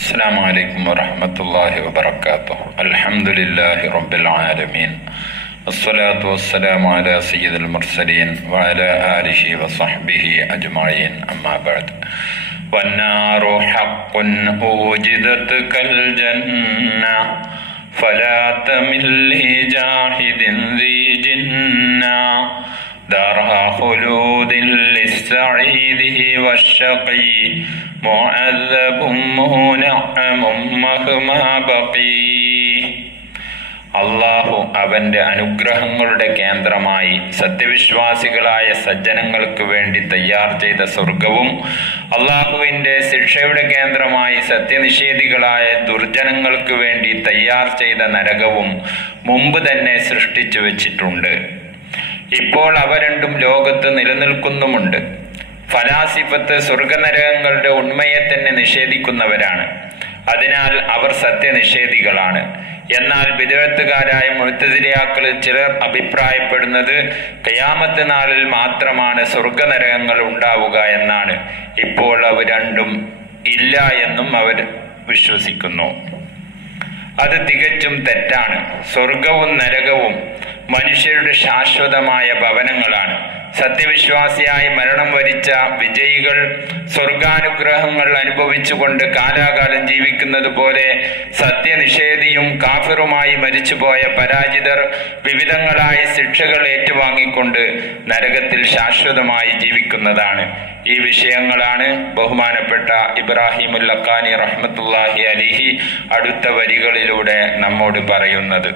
السلام عليكم ورحمة الله وبركاته الحمد لله رب العالمين الصلاة والسلام على سيد المرسلين وعلى آله وصحبه أجمعين أما بعد والنار حق أوجدت كالجنة فلا تمل لجاهد ذي جنة دارها خلود للسعيد والشقي معذب منعم مهما بقي അള്ളാഹു അവന്റെ അനുഗ്രഹങ്ങളുടെ കേന്ദ്രമായി സത്യവിശ്വാസികളായ സജ്ജനങ്ങൾക്ക് വേണ്ടി തയ്യാർ ചെയ്ത സ്വർഗവും അള്ളാഹുവിന്റെ ശിക്ഷയുടെ കേന്ദ്രമായി സത്യനിഷേധികളായ ദുർജനങ്ങൾക്ക് വേണ്ടി തയ്യാർ ചെയ്ത നരകവും മുമ്പ് തന്നെ സൃഷ്ടിച്ചു വെച്ചിട്ടുണ്ട് ഇപ്പോൾ അവ രണ്ടും ലോകത്ത് നിലനിൽക്കുന്നുമുണ്ട് ഫലാസിഫത്ത് സ്വർഗനരകങ്ങളുടെ ഉണ്മയെ തന്നെ നിഷേധിക്കുന്നവരാണ്. അതിനാൽ അവർ സത്യനിഷേധികളാണ്. എന്നാൽ വിദഗ്ധക്കാരായ മുഴുത്തതിരയാക്കളിൽ ചിലർ അഭിപ്രായപ്പെടുന്നത് കയാമത്ത് നാളിൽ മാത്രമാണ് സ്വർഗനരകങ്ങൾ ഉണ്ടാവുക എന്നാണ്. ഇപ്പോൾ അവ രണ്ടും ഇല്ല എന്നും അവർ വിശ്വസിക്കുന്നു. അത് തികച്ചും തെറ്റാണ്. സ്വർഗവും നരകവും മനുഷ്യരുടെ ശാശ്വതമായ ഭവനങ്ങളാണ്. സത്യവിശ്വാസിയായി മരണം വരിച്ച വിജയികൾ സ്വർഗാനുഗ്രഹങ്ങൾ അനുഭവിച്ചുകൊണ്ട് കാലാകാലം ജീവിക്കുന്നത് പോലെ സത്യനിഷേധിയും കാഫിറുമായി മരിച്ചുപോയ പരാജിതർ വിവിധങ്ങളായ ശിക്ഷകൾ ഏറ്റുവാങ്ങിക്കൊണ്ട് നരകത്തിൽ ശാശ്വതമായി ജീവിക്കുന്നതാണ്. ഈ വിഷയങ്ങളാണ് ബഹുമാനപ്പെട്ട ഇബ്രാഹിം ഉല്ലഖാനി റഹ്മത്തുല്ലാഹി അലിഹി അടുത്ത വരികളിലൂടെ നമ്മോട് പറയുന്നത്.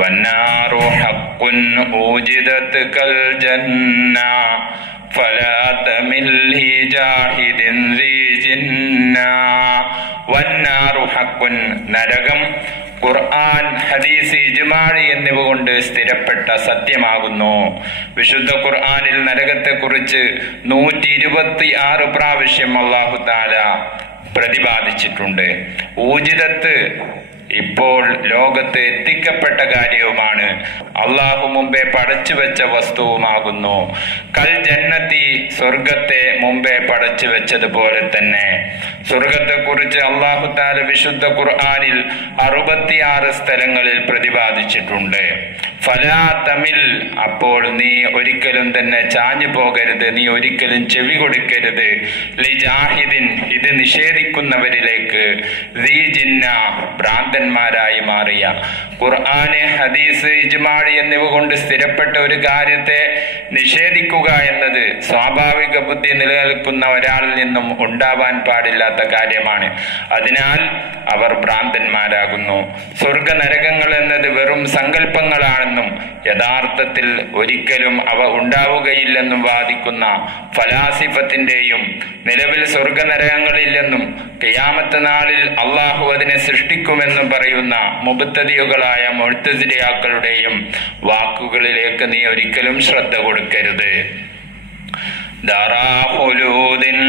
വന്നാറു ഹക്കുൻ ഊജിദത്ത് കൽ ജന്ന فلا تمل جاهد ذي جنة والنار حق നരകം ഖുർആൻ ഹദീസ് ഇജ്മാഴി എന്നിവ കൊണ്ട് സ്ഥിരപ്പെട്ട സത്യമാകുന്നു വിശുദ്ധ ഖുർആനിൽ നരകത്തെ കുറിച്ച് നൂറ്റി ഇരുപത്തി ആറ് പ്രാവശ്യം അള്ളാഹു താല പ്രതിപാദിച്ചിട്ടുണ്ട് ഊജിതത്ത് ഇപ്പോൾ ലോകത്ത് എത്തിക്കപ്പെട്ട കാര്യവുമാണ്. അള്ളാഹു മുമ്പേ പടച്ചു വെച്ച വസ്തുവുമാകുന്നു. കൽ ജന്നത്തി സ്വർഗത്തെ മുമ്പേ പടച്ചു വെച്ചതുപോലെ തന്നെ. സ്വർഗത്തെ കുറിച്ച് അള്ളാഹു താല വിശുദ്ധ ഖുർആാനിൽ അറുപത്തിയാറ് സ്ഥലങ്ങളിൽ പ്രതിപാദിച്ചിട്ടുണ്ട്. ഫലാ തമിൽ അപ്പോൾ നീ ഒരിക്കലും തന്നെ ചാഞ്ഞു പോകരുത് നീ ഒരിക്കലും ചെവി കൊടുക്കരുത്. ലിജാഹിദിൻ ഇത് നിഷേധിക്കുന്നവരിലേക്ക്. ജിന്ന ഭ്രാന്തന്മാരായി മാറിയ. ഖുർആാനെ ഹദീസ് ഇജ്മാഴി എന്നിവ കൊണ്ട് സ്ഥിരപ്പെട്ട ഒരു കാര്യത്തെ നിഷേധിക്കുക എന്നത് സ്വാഭാവിക ബുദ്ധി നിലനിൽക്കുന്ന ഒരാളിൽ നിന്നും ഉണ്ടാവാൻ പാടില്ലാത്ത കാര്യമാണ്. അതിനാൽ അവർ ഭ്രാന്തന്മാരാകുന്നു. സ്വർഗ നരകങ്ങൾ എന്നത് വെറും സങ്കല്പങ്ങളാണെന്നും യഥാർത്ഥത്തിൽ ഒരിക്കലും അവ ഉണ്ടാവുകയില്ലെന്നും വാദിക്കുന്ന ഫലാസിഫത്തിന്റെയും നിലവിൽ സ്വർഗനരകങ്ങളില്ലെന്നും കിയാമത്ത നാളിൽ അള്ളാഹു അതിനെ സൃഷ്ടിക്കുമെന്നും പറയുന്ന മുബത്തതിയുകളായ മൊഴുത്തതിരിയാക്കളുടെയും വാക്കുകളിലേക്ക് നീ ഒരിക്കലും ശ്രദ്ധ കൊടുക്കരുത്. ദാറാഹുലൂദിൻ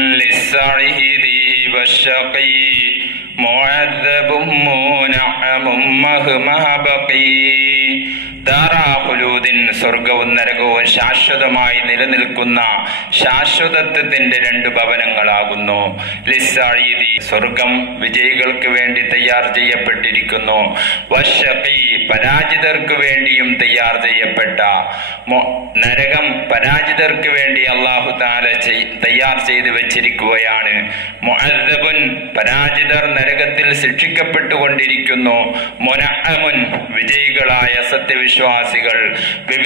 സ്വർഗവും നരകവും ശാശ്വതമായി നിലനിൽക്കുന്ന ശാശ്വതത്വത്തിന്റെ രണ്ട് ഭവനങ്ങളാകുന്നു. ലിസ്സാഴീതി സ്വർഗം വിജയികൾക്ക് വേണ്ടി തയ്യാർ ചെയ്യപ്പെട്ടിരിക്കുന്നു. വശഖീ പരാജിതർക്ക് വേണ്ടിയും തയ്യാർ ചെയ്യപ്പെട്ട നരകം പരാജിതർക്ക് വേണ്ടി അള്ളാഹു താല തയ്യാർ ചെയ്തു വെച്ചിരിക്കുകയാണ്. മുഅദ്ദബുൻ പരാജിതർ നരകത്തിൽ ശിക്ഷിക്കപ്പെട്ടുകൊണ്ടിരിക്കുന്നു. മൊനഹമുൻ വിജയികളായ സത്യവിശ്വാസികൾ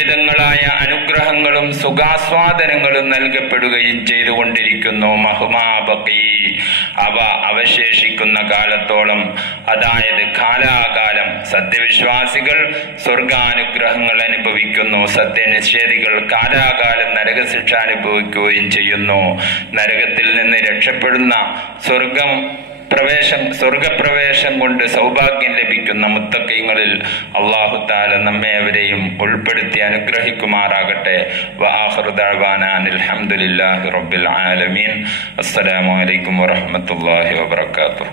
വിവിധങ്ങളായ അനുഗ്രഹങ്ങളും സുഖാസ്വാദനങ്ങളും നൽകപ്പെടുകയും ചെയ്തുകൊണ്ടിരിക്കുന്നു. മഹുമാബക്കി അവ അവശേഷിക്കുന്ന കാലത്തോളം അതായത് കാലാകാലം സത്യവിശ്വാസികൾ സ്വർഗാനുഗ്രഹങ്ങൾ അനുഭവിക്കുന്നു. സത്യനിഷേധികൾ കാലാകാലം നരകശിക്ഷ അനുഭവിക്കുകയും ചെയ്യുന്നു. നരകത്തിൽ നിന്ന് രക്ഷപ്പെടുന്ന സ്വർഗം പ്രവേശം സ്വർഗപ്രവേശം കൊണ്ട് സൗഭാഗ്യം ലഭിക്കുന്ന മുത്തക്കൈങ്ങളിൽ അള്ളാഹു താല നമ്മെ അവരെയും ഉൾപ്പെടുത്തി അനുഗ്രഹിക്കുമാറാകട്ടെ. അലഹമുല്ലാഹി റബ്ബിൽ ആലമീൻ. അസ്സലാമു അലൈക്കും വറഹമത്തല്ലാഹി വബർക്കാത്തു